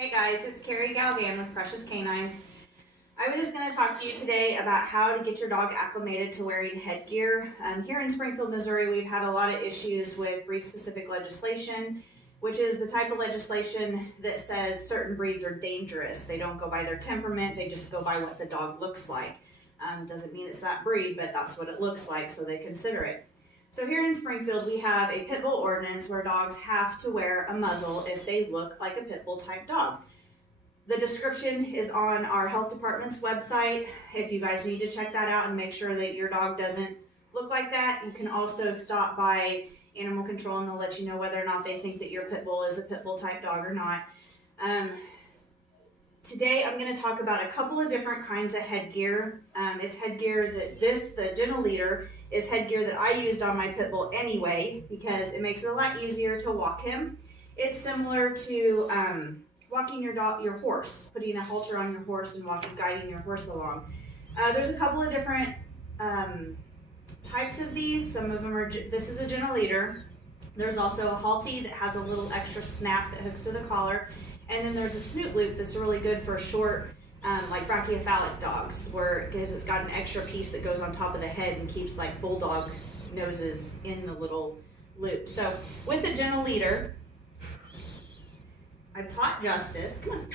Hey guys, it's Carrie Galvan with Precious Canines. I was just going to talk to you today about how to get your dog acclimated to wearing headgear. Here in Springfield, Missouri, we've had a lot of issues with breed-specific legislation, which is the type of legislation that says certain breeds are dangerous. They don't go by their temperament, they just go by what the dog looks like. Doesn't mean it's that breed, but that's what it looks like, so they consider it. So here in Springfield, we have a pit bull ordinance where dogs have to wear a muzzle if they look like a pit bull type dog. The description is on our health department's website. If you guys need to check that out and make sure that your dog doesn't look like that, you can also stop by animal control and they'll let you know whether or not they think that your pit bull is a pit bull type dog or not. Today I'm going to talk about a couple of different kinds of headgear. It's headgear that the gentle leader is headgear that I used on my pit bull anyway because it makes it a lot easier to walk him. It's similar to walking your horse, putting a halter on your horse and guiding your horse along. There's a couple of different types of these. Some of them are, this is a gentle leader. There's also a halty that has a little extra snap that hooks to the collar. And then there's a snoot loop that's really good for short, like brachycephalic dogs, because it's got an extra piece that goes on top of the head and keeps like bulldog noses in the little loop. So with the gentle leader, I've taught Justice, come on,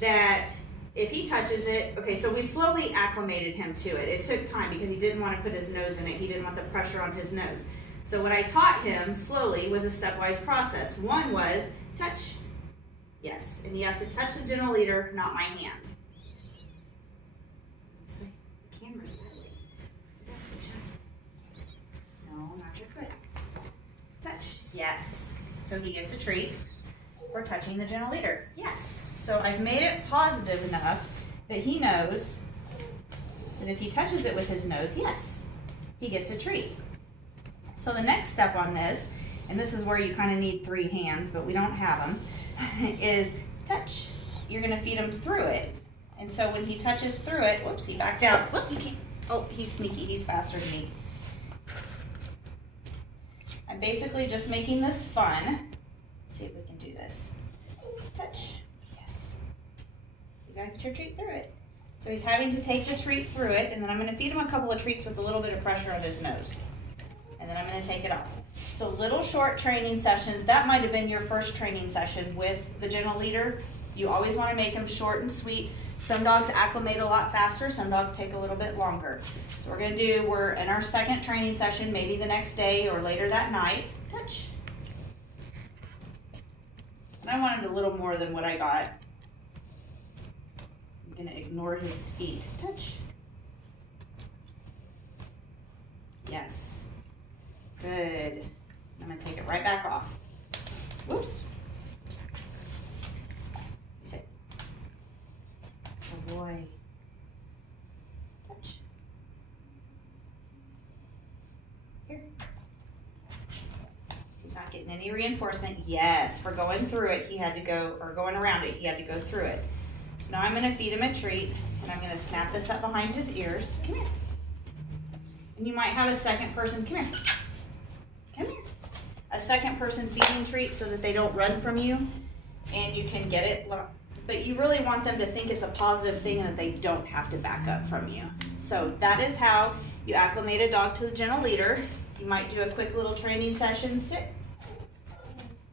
that if he touches it, okay, so we slowly acclimated him to it. It took time because he didn't want to put his nose in it. He didn't want the pressure on his nose. So what I taught him slowly was a stepwise process. One was touch. Yes, and he has to touch the gentle leader, not my hand. This way, the camera's that way. Yes, good job. No, not your foot. Touch. Yes. So he gets a treat for touching the gentle leader. Yes. So I've made it positive enough that he knows that if he touches it with his nose, yes, he gets a treat. So the next step on this, and this is where you kind of need 3 hands, but we don't have them, is touch. You're going to feed him through it. And so when he touches through it, whoops, he backed out. Whoop, you can't. Oh, he's sneaky. He's faster than me. I'm basically just making this fun. Let's see if we can do this. Touch. Yes. You got to get your treat through it. So he's having to take the treat through it, and then I'm going to feed him a couple of treats with a little bit of pressure on his nose. And then I'm going to take it off. So little short training sessions. That might have been your first training session with the gentle leader. You always want to make them short and sweet. Some dogs acclimate a lot faster. Some dogs take a little bit longer. So we're in our second training session, maybe the next day or later that night. Touch. And I wanted a little more than what I got. I'm going to ignore his feet. Touch. Yes. Good. I'm going to take it right back off. Whoops. Sit. Oh boy. Touch. Here. He's not getting any reinforcement. Yes, for going through it, he had to go, or going around it, he had to go through it. So now I'm going to feed him a treat, and I'm going to snap this up behind his ears. Come here. And you might have a second person. Come here. Come here. A second person feeding treat so that they don't run from you and you can get it. But you really want them to think it's a positive thing and that they don't have to back up from you. So that is how you acclimate a dog to the gentle leader. You might do a quick little training session. Sit.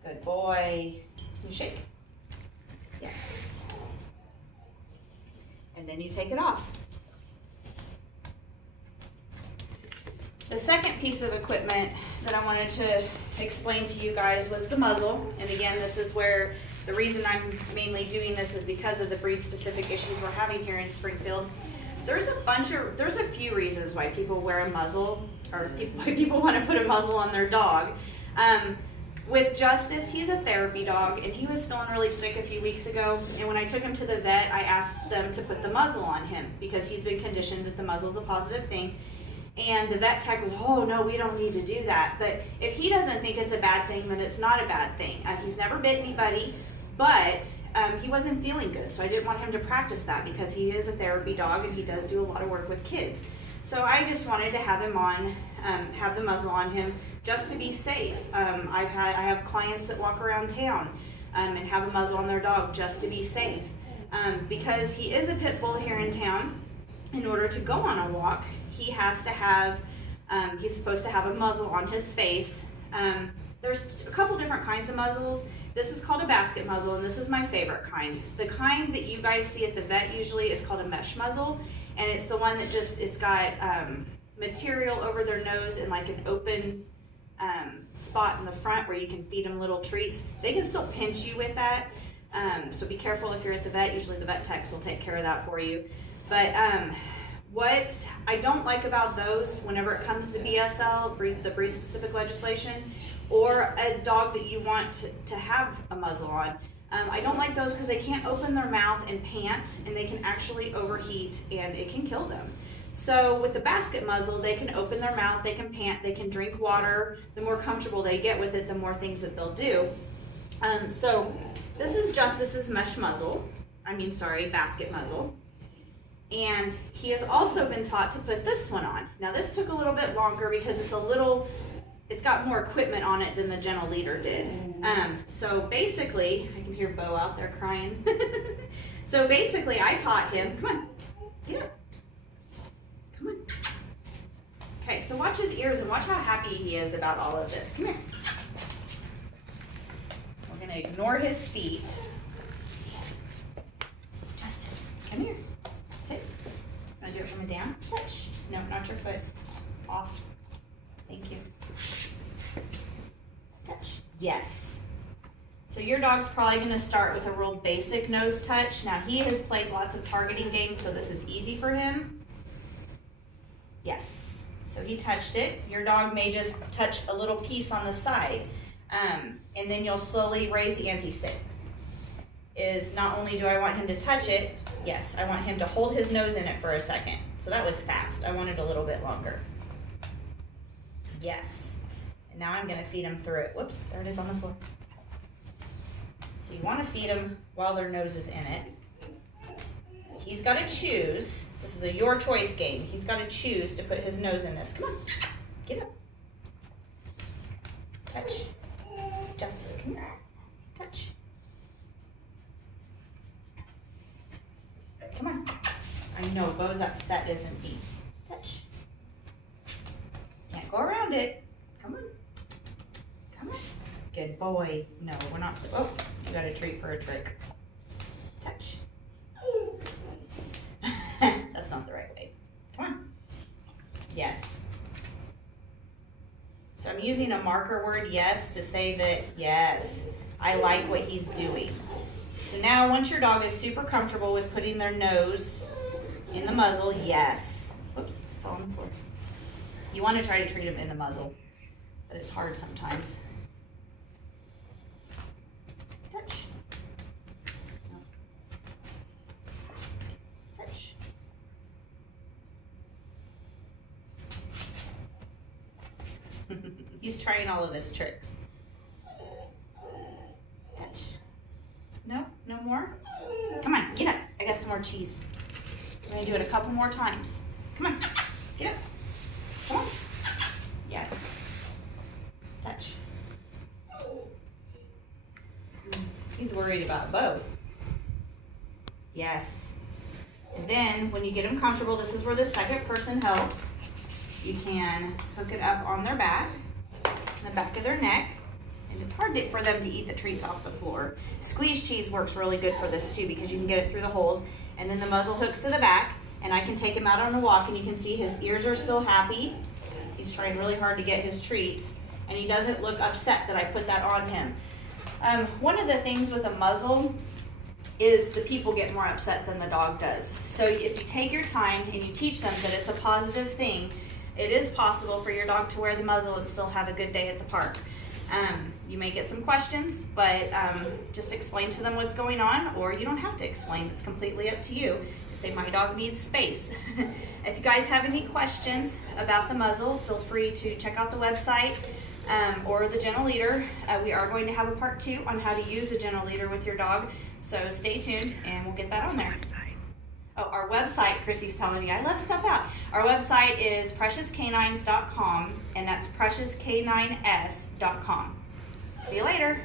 Good boy. You shake. Yes. And then you take it off. The second piece of equipment that I wanted to explain to you guys was the muzzle. And again, this is where the reason I'm mainly doing this is because of the breed-specific issues we're having here in Springfield. There's a few reasons why people wear a muzzle, or why people want to put a muzzle on their dog. With Justice, he's a therapy dog, and he was feeling really sick a few weeks ago. And when I took him to the vet, I asked them to put the muzzle on him because he's been conditioned that the muzzle is a positive thing. And the vet tech was, oh no, we don't need to do that. But if he doesn't think it's a bad thing, then it's not a bad thing. He's never bit anybody, but he wasn't feeling good. So I didn't want him to practice that because he is a therapy dog and he does do a lot of work with kids. So I just wanted to have him on, have the muzzle on him just to be safe. I have clients that walk around town and have a muzzle on their dog just to be safe. Because he is a pit bull here in town, in order to go on a walk, he has to have, he's supposed to have a muzzle on his face. There's a couple different kinds of muzzles. This is called a basket muzzle, and this is my favorite kind. The kind that you guys see at the vet usually is called a mesh muzzle, and it's the one that just, it's got material over their nose and like an open spot in the front where you can feed them little treats. They can still pinch you with that, so be careful if you're at the vet. Usually the vet techs will take care of that for you. But what I don't like about those, whenever it comes to BSL, the breed-specific legislation, or a dog that you want to have a muzzle on, I don't like those because they can't open their mouth and pant, and they can actually overheat, and it can kill them. So with the basket muzzle, they can open their mouth, they can pant, they can drink water. The more comfortable they get with it, the more things that they'll do. So this is Justice's mesh muzzle, basket muzzle. And he has also been taught to put this one on. Now this took a little bit longer because it's got more equipment on it than the gentle leader did. So basically, I can hear Bo out there crying. So basically I taught him, come on, get up, come on. Okay, so watch his ears and watch how happy he is about all of this. Come here. We're gonna ignore his feet. Justice, come here. Sit. Want to do it from a down? Touch. No, not your foot. Off. Thank you. Touch. Yes. So your dog's probably going to start with a real basic nose touch. Now he has played lots of targeting games, so this is easy for him. Yes. So he touched it. Your dog may just touch a little piece on the side, and then you'll slowly raise the anti-sit. Is not only do I want him to touch it, yes, I want him to hold his nose in it for a second. So that was fast. I wanted a little bit longer. Yes. And now I'm going to feed him through it. Whoops, there it is on the floor. So you want to feed him while their nose is in it. He's got to choose. This is a your choice game. He's got to choose to put his nose in this. Come on, get up. Touch. Justice, come here. Touch. Come on. I know, Bo's upset, isn't he? Touch. Can't go around it. Come on. Come on. Good boy. No, we're not. Oh, you got a treat for a trick. Touch. That's not the right way. Come on. Yes. So I'm using a marker word, yes, to say that, yes, I like what he's doing. So now once your dog is super comfortable with putting their nose in the muzzle, yes. Whoops, fell on the floor. You want to try to treat him in the muzzle, but it's hard sometimes. Touch. Touch. He's trying all of his tricks. Touch. No? No more? Come on, get up. I got some more cheese. We're going to do it a couple more times. Come on, get up. Come on. Yes. Touch. He's worried about both. Yes. And then when you get them comfortable, this is where the second person helps. You can hook it up on their back, the back of their neck. And it's hard for them to eat the treats off the floor. Squeeze cheese works really good for this too because you can get it through the holes. And then the muzzle hooks to the back, and I can take him out on a walk, and you can see his ears are still happy. He's trying really hard to get his treats, and he doesn't look upset that I put that on him. One of the things with a muzzle is the people get more upset than the dog does. So if you take your time and you teach them that it's a positive thing, it is possible for your dog to wear the muzzle and still have a good day at the park. You may get some questions, but just explain to them what's going on, or you don't have to explain. It's completely up to you. Just say, my dog needs space. If you guys have any questions about the muzzle, feel free to check out the website or the gentle leader. We are going to have a part 2 on how to use a gentle leader with your dog, so stay tuned and we'll get that on there. Oh, our website, Chrissy's telling me I left stuff out. Our website is preciouscanines.com, and that's preciousk9s.com. See you later.